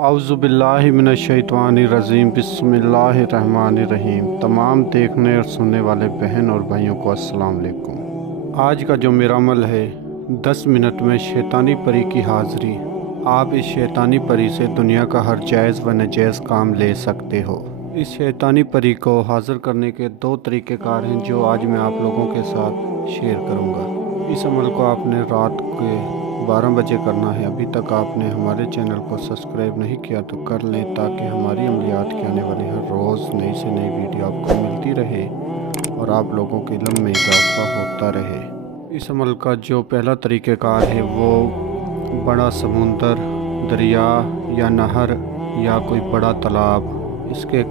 اعوذ باللہ من الشیطان الرجیم بسم اللہ الرحمن الرحیم۔ تمام دیکھنے اور سننے والے بہن اور بھائیوں کو السلام علیکم۔ آج کا جو میرا عمل ہے 10 منٹ میں شیطانی پری کی حاضری۔ آپ اس شیطانی پری سے دنیا کا ہر جائز و ناجائز کام لے سکتے ہو۔ اس شیطانی پری کو حاضر کرنے کے 2 طریقہ کار ہیں جو آج میں آپ لوگوں کے ساتھ شیئر کروں گا۔ اس عمل کو آپ نے رات کے 12 بجے کرنا ہے۔ ابھی تک آپ نے ہمارے چینل کو سبسکرائب نہیں کیا تو کر لیں تاکہ ہماری عملیات کی آنے والی ہر روز نئی سے نئی ویڈیو آپ کو ملتی رہے اور آپ لوگوں کے علم میں اضافہ ہوتا رہے۔ اس عمل کا جو پہلا طریقہ کار ہے وہ بڑا سمندر، دریا یا نہر یا کوئی بڑا تالاب، اس کے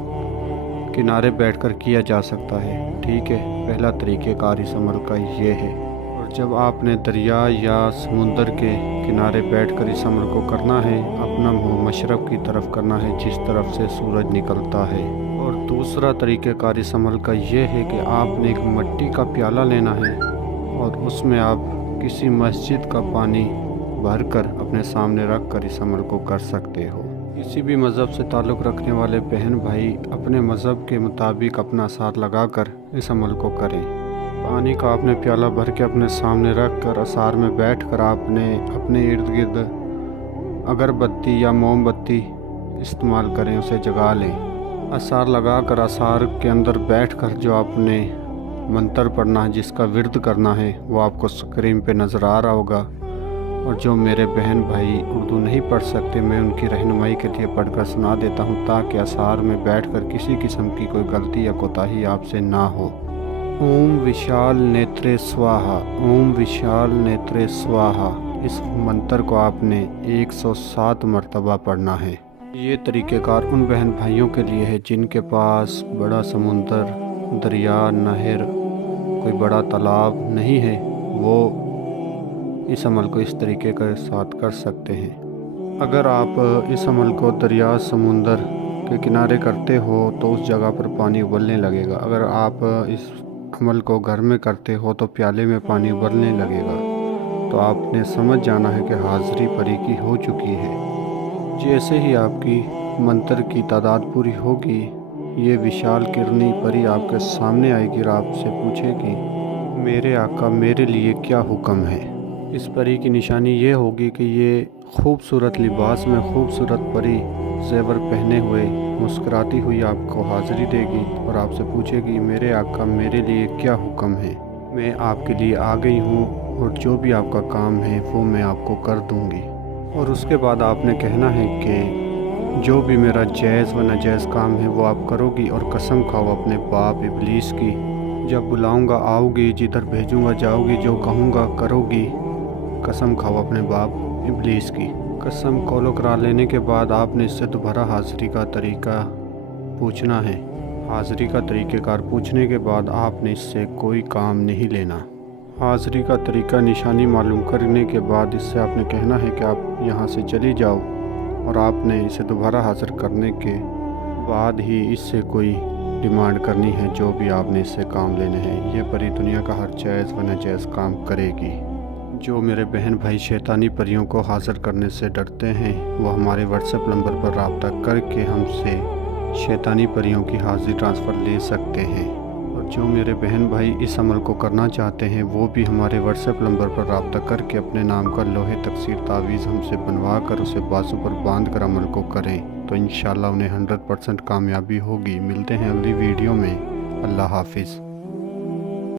کنارے بیٹھ کر کیا جا سکتا ہے۔ ٹھیک ہے، پہلا طریقہ کار اس عمل کا یہ ہے۔ جب آپ نے دریا یا سمندر کے کنارے بیٹھ کر اس عمل کو کرنا ہے، اپنا منہ مشرق کی طرف کرنا ہے جس طرف سے سورج نکلتا ہے۔ اور دوسرا طریقہ کار اس عمل کا یہ ہے کہ آپ نے ایک مٹی کا پیالہ لینا ہے اور اس میں آپ کسی مسجد کا پانی بھر کر اپنے سامنے رکھ کر اس عمل کو کر سکتے ہو۔ کسی بھی مذہب سے تعلق رکھنے والے بہن بھائی اپنے مذہب کے مطابق اپنا ساتھ لگا کر اس عمل کو کریں۔ پانی کا آپ نے پیالہ بھر کے اپنے سامنے رکھ کر اثار میں بیٹھ کر آپ نے اپنے ارد گرد اگربتی یا موم بتی استعمال کریں، اسے جگا لیں۔ اثار لگا کر اثار کے اندر بیٹھ کر جو آپ نے منتر پڑھنا ہے، جس کا ورد کرنا ہے، وہ آپ کو اسکرین پہ نظر آ رہا ہوگا۔ اور جو میرے بہن بھائی اردو نہیں پڑھ سکتے، میں ان کی رہنمائی کے لیے پڑھ کر سنا دیتا ہوں تاکہ اثار میں بیٹھ کر کسی قسم کی کوئی غلطی یا کوتاہی آپ سے نہ ہو۔ اوم وشال نیترے سواہا، اوم وشال نیترے سواہا، اس منتر کو آپ نے 107 مرتبہ پڑھنا ہے۔ یہ طریقہ کار ان بہن بھائیوں کے لیے ہے جن کے پاس بڑا سمندر، دریا، نہر، کوئی بڑا تالاب نہیں ہے، وہ اس عمل کو اس طریقے کے ساتھ کر سکتے ہیں۔ اگر آپ اس عمل کو دریا، سمندر کے کنارے کرتے ہو تو اس جگہ پر پانی ابلنے لگے گا۔ اگر آپ اس عمل کو گھر میں کرتے ہو تو پیالے میں پانی ابلنے لگے گا، تو آپ نے سمجھ جانا ہے کہ حاضری پری کی ہو چکی ہے۔ جیسے ہی آپ کی منتر کی تعداد پوری ہوگی، یہ وشال کرنی پری آپ کے سامنے آئے گی اور آپ سے پوچھے گی میرے آقا میرے لیے کیا حکم ہے۔ اس پری کی نشانی یہ ہوگی کہ یہ خوبصورت لباس میں خوبصورت پری زیور پہنے ہوئے مسکراتی ہوئی آپ کو حاضری دے گی اور آپ سے پوچھے گی میرے آقا میرے لیے کیا حکم ہے، میں آپ کے لیے آ گئی ہوں اور جو بھی آپ کا کام ہے وہ میں آپ کو کر دوں گی۔ اور اس کے بعد آپ نے کہنا ہے کہ جو بھی میرا جائز و ناجائز کام ہے وہ آپ کرو گی، اور قسم کھاؤ اپنے باپ ابلیس کی، جب بلاؤں گا آؤ گی، جدھر بھیجوں گا جاؤ گی، جو کہوں گا کرو گی۔ قسم کھاؤ اپنے باپ ابلیس کی۔ قسم قول کرا لینے کے بعد آپ نے اس سے دوبارہ حاضری کا طریقہ پوچھنا ہے۔ حاضری کا طریقہ کار پوچھنے کے بعد آپ نے اس سے کوئی کام نہیں لینا۔ حاضری کا طریقہ نشانی معلوم کرنے کے بعد اس سے آپ نے کہنا ہے کہ آپ یہاں سے چلی جاؤ، اور آپ نے اسے دوبارہ حاضر کرنے کے بعد ہی اس سے کوئی ڈیمانڈ کرنی ہے جو بھی آپ نے اس سے کام لینے ہیں۔ یہ پری دنیا کا ہر جائز و ناجائز کام کرے گی۔ جو میرے بہن بھائی شیطانی پریوں کو حاضر کرنے سے ڈرتے ہیں وہ ہمارے واٹس ایپ نمبر پر رابطہ کر کے ہم سے شیطانی پریوں کی حاضری ٹرانسفر لے سکتے ہیں۔ اور جو میرے بہن بھائی اس عمل کو کرنا چاہتے ہیں وہ بھی ہمارے واٹس ایپ نمبر پر رابطہ کر کے اپنے نام کا لوہے تکثیر تعویذ ہم سے بنوا کر اسے بازو پر باندھ کر عمل کو کریں تو انشاءاللہ انہیں 100% کامیابی ہوگی۔ ملتے ہیں اگلی ویڈیو میں۔ اللہ حافظ۔